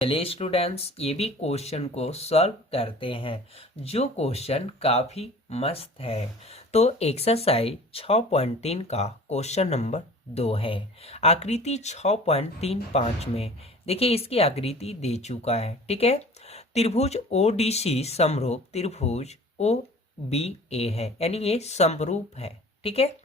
चलिए स्टूडेंट्स, ये भी क्वेश्चन को सॉल्व करते हैं जो क्वेश्चन काफ़ी मस्त है। तो एक्सरसाइज 6.3 का क्वेश्चन नंबर 2 है। आकृति 6.35 में देखिए इसकी आकृति दे चुका है। ठीक है, त्रिभुज ODC समरूप त्रिभुज OBA है, यानी ये समरूप है। ठीक है,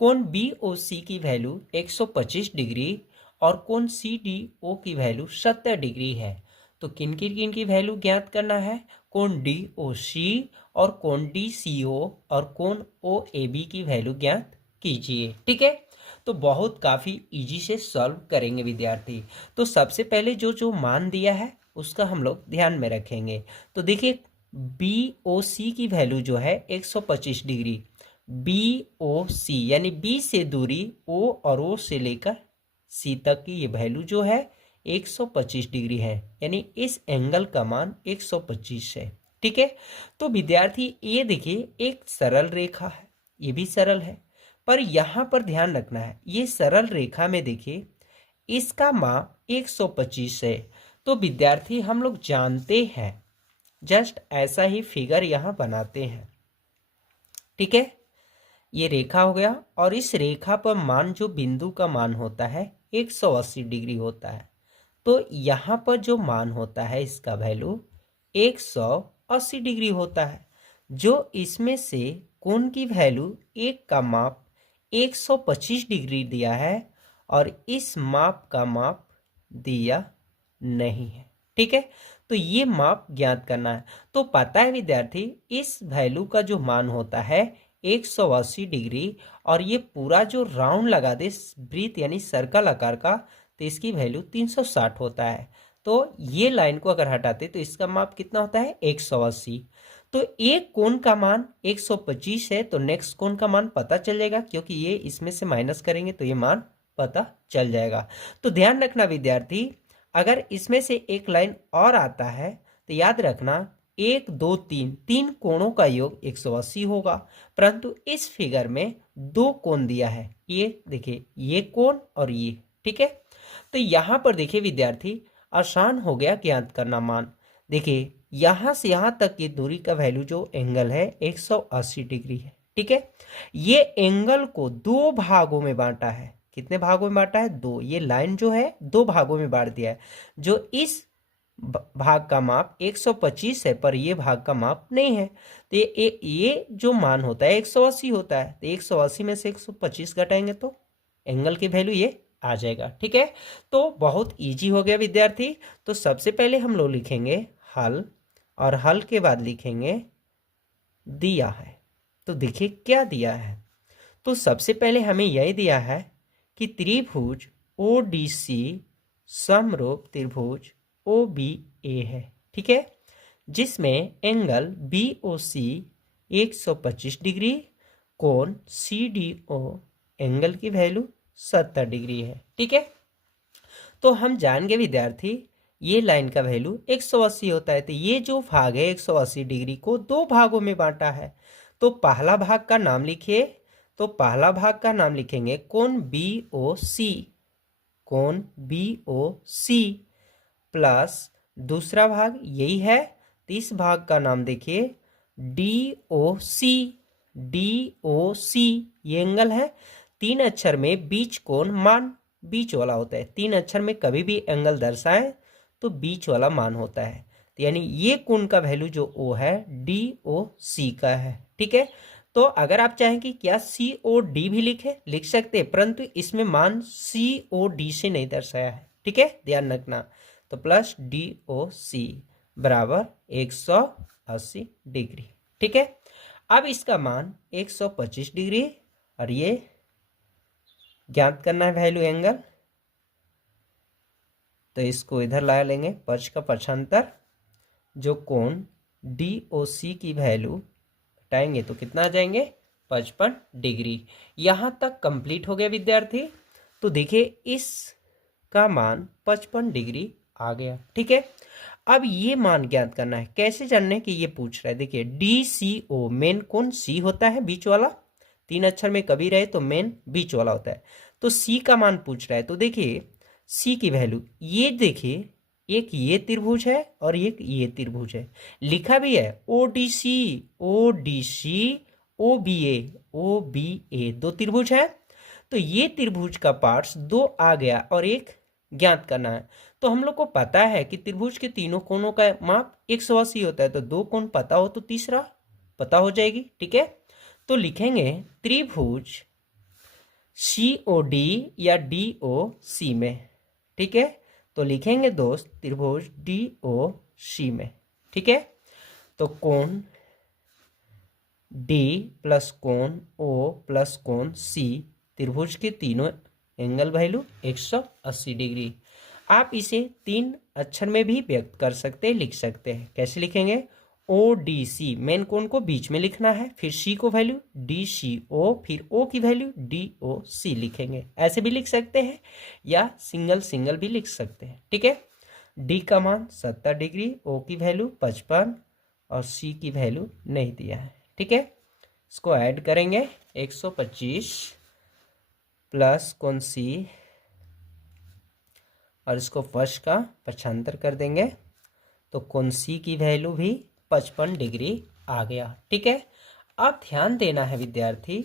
कोण BOC की वैल्यू 125 डिग्री और कोण CDO की वैल्यू 70 डिग्री है। तो किन की वैल्यू ज्ञात करना है? कोण DOC और कोण DCO और कोण OAB की वैल्यू ज्ञात कीजिए। ठीक है, तो बहुत काफ़ी इजी से सॉल्व करेंगे विद्यार्थी। तो सबसे पहले जो जो मान दिया है उसका हम लोग ध्यान में रखेंगे। तो देखिए BOC की वैल्यू जो है 125 डिग्री, BOC यानी B से दूरी O और O से लेकर C तक की ये वैल्यू जो है 125 डिग्री है, यानी इस एंगल का मान 125 है। ठीक है, तो विद्यार्थी ये देखिए एक सरल रेखा है, ये भी सरल है, पर यहाँ पर ध्यान रखना है ये सरल रेखा में देखिए इसका माप 125 है। तो विद्यार्थी हम लोग जानते हैं, जस्ट ऐसा ही फिगर यहाँ बनाते हैं। ठीक है, ये रेखा हो गया और इस रेखा पर मान जो बिंदु का मान होता है 180 डिग्री होता है। तो यहाँ पर जो मान होता है इसका वैल्यू 180 डिग्री होता है। जो इसमें से कोण की वैल्यू एक का माप 125 डिग्री दिया है और इस माप का माप दिया नहीं है। ठीक है, तो ये माप ज्ञात करना है। तो पता है विद्यार्थी इस वैल्यू का जो मान होता है 180 डिग्री और ये पूरा जो राउंड लगा दे वृत्त यानी सर्कल आकार का, तो इसकी वैल्यू 360 होता है। तो ये लाइन को अगर हटाते तो इसका माप कितना होता है 180। तो एक कोण का मान 125 है, तो नेक्स्ट कोण का मान पता चल जाएगा, क्योंकि ये इसमें से माइनस करेंगे तो ये मान पता चल जाएगा। तो ध्यान रखना विद्यार्थी, अगर इसमें से एक लाइन और आता है तो याद रखना 1 2 3 तीन कोणों का योग 180 होगा, परंतु इस फिगर में दो कोण दिया है, ये देखिए ये कोण और ये। ठीक है, तो यहाँ पर देखिए विद्यार्थी आसान हो गया ज्ञात करना मान। देखिए यहाँ से यहाँ तक की दूरी का वैल्यू जो एंगल है 180 डिग्री है। ठीक है, ये एंगल को दो भागों में बांटा है। कितने भागों में बांटा है? दो। ये लाइन जो है दो भागों में बांट दिया है। जो इस भाग का माप 125 है पर ये भाग का माप नहीं है, तो ये जो मान होता है 180 होता है। तो 180 में से 125 घटाएंगे तो एंगल की वैल्यू ये आ जाएगा। ठीक है, तो बहुत इजी हो गया विद्यार्थी। तो सबसे पहले हम लोग लिखेंगे हल और हल के बाद लिखेंगे दिया है। तो देखिए क्या दिया है। तो सबसे पहले हमें यह दिया है कि त्रिभुज ODC समरूप त्रिभुज OBA है। ठीक है, जिसमें एंगल BOC 125 डिग्री, कोण CDO एंगल की वैल्यू 70 डिग्री है। ठीक है, तो हम जानेंगे विद्यार्थी ये लाइन का वैल्यू 180 होता है। तो ये जो भाग है 180 डिग्री को दो भागों में बांटा है। तो पहला भाग का नाम लिखिए। तो पहला भाग का नाम लिखेंगे कोण BOC, कोण BOC प्लस दूसरा भाग यही है। तो इस भाग का नाम देखिए DOC, DOC ये एंगल है। तीन अक्षर में बीच कोण मान बीच वाला होता है। तीन अक्षर में कभी भी एंगल दर्शाएं तो बीच वाला मान होता है। तो यानी ये कोण का वैल्यू जो O है DOC का है। ठीक है, तो अगर आप चाहें कि क्या COD भी लिख सकते हैं, परंतु इसमें मान COD से नहीं दर्शाया है। ठीक है, ध्यान रखना। तो प्लस DOC बराबर 180 डिग्री। ठीक है, अब इसका मान 125 डिग्री और ये ज्ञात करना है वैल्यू एंगल। तो इसको इधर ला लेंगे, पक्ष का पक्षांतर, जो कोण DOC की वैल्यू हटाएंगे तो कितना आ जाएंगे 55 डिग्री। यहाँ तक कंप्लीट हो गया विद्यार्थी। तो देखिए इसका मान 55 डिग्री आ गया। ठीक है, अब ये मान ज्ञात करना है। कैसे जानने की ये पूछ रहा है। देखिए DCO मेन कोण C होता है, बीच वाला। तीन अक्षर में कभी रहे तो मेन बीच वाला होता है। तो C का मान पूछ रहा है। तो देखिए C की वैल्यू ये देखिए एक ये त्रिभुज है और एक ये त्रिभुज है, लिखा भी है ODC ODC OBA दो त्रिभुज है। तो ये त्रिभुज का पार्ट्स दो आ गया और एक ज्ञात करना है। तो हम लोग को पता है कि त्रिभुज के तीनों कोणों का माप 180 होता है, तो दो कोण पता हो तो तीसरा पता हो जाएगी। ठीक है, तो लिखेंगे त्रिभुज COD या DOC में। ठीक है, तो लिखेंगे दोस्त त्रिभुज DOC में। ठीक है, तो कोण D प्लस कोण O प्लस कोण C, त्रिभुज के तीनों एंगल वैल्यू 180 डिग्री। आप इसे 3 अक्षर में भी व्यक्त कर सकते हैं, लिख सकते हैं। कैसे लिखेंगे? ODC, मेन कोण को बीच में लिखना है, फिर C को वैल्यू DCO, फिर O की वैल्यू DOC लिखेंगे। ऐसे भी लिख सकते हैं या सिंगल सिंगल भी लिख सकते हैं। ठीक है, D का मान 70 डिग्री, O की वैल्यू 55 और C की वैल्यू नहीं दिया है। ठीक है, इसको ऐड करेंगे 125 प्लस कोण C और इसको फर्स्ट का पक्षांतर कर देंगे, तो कोण C की वैल्यू भी 55 डिग्री आ गया। ठीक है, अब ध्यान देना है विद्यार्थी,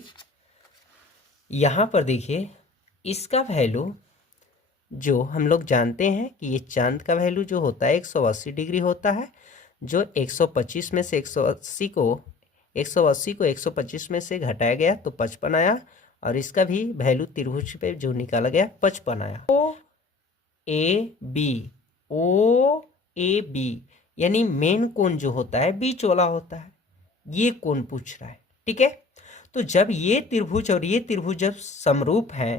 यहाँ पर देखिए इसका वैल्यू जो हम लोग जानते हैं कि ये चांद का वैल्यू जो होता है 180 डिग्री होता है, जो 125 में से 180 को 125 में से घटाया गया तो 55 आया, और इसका भी वैल्यू त्रिभुज पे जो निकाला गया 55 आया। OAB यानी मेन कोण जो होता है बीच वाला होता है, ये कोण पूछ रहा है। ठीक है, तो जब ये त्रिभुज और ये त्रिभुज जब समरूप है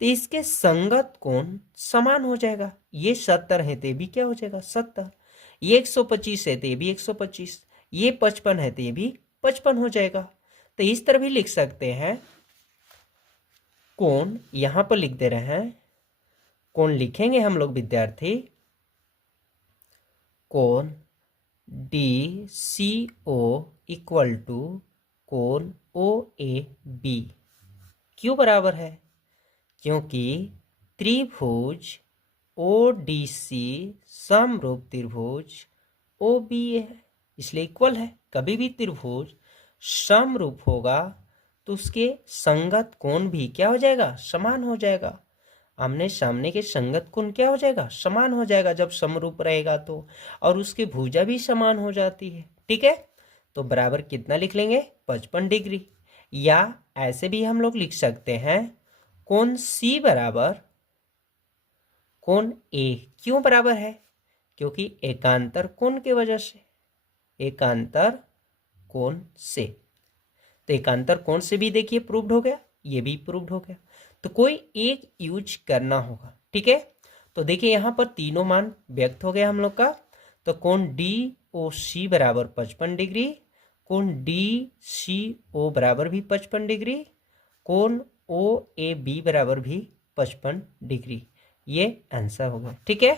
तो इसके संगत कोण समान हो जाएगा। ये 70 है तो ये भी क्या हो जाएगा 70, ये 125 है तो ये भी 125, ये 55 है तो ये भी 55 हो जाएगा। तो इस तरह भी लिख सकते हैं, कोण यहां पर लिख दे रहे हैं, कोण लिखेंगे हम लोग विद्यार्थी, कोण DCO इक्वल टू कोण OAB। क्यों बराबर है? क्योंकि त्रिभुज ODC समरूप त्रिभुज OBA है, इसलिए इक्वल है। कभी भी त्रिभुज समरूप होगा तो उसके संगत कोण भी क्या हो जाएगा समान हो जाएगा। आमने सामने के संगत कोण क्या हो जाएगा समान हो जाएगा जब समरूप रहेगा तो, और उसकी भुजा भी समान हो जाती है। ठीक है, तो बराबर कितना लिख लेंगे 55 डिग्री, या ऐसे भी हम लोग लिख सकते हैं कोण C बराबर कोण A। क्यों बराबर है? क्योंकि एकांतर कोण के वजह से, एकांतर कोण से। तो एकांतर कोण से भी देखिए प्रूव्ड हो गया, ये भी प्रूव्ड हो गया, तो कोई एक यूज करना होगा। ठीक है, तो देखिए यहाँ पर तीनों मान व्यक्त हो गया हम लोग का। तो कोण DOC बराबर 55 डिग्री, कोण DCO बराबर भी 55 डिग्री, कोण OAB बराबर भी 55 डिग्री। ये आंसर होगा। ठीक है।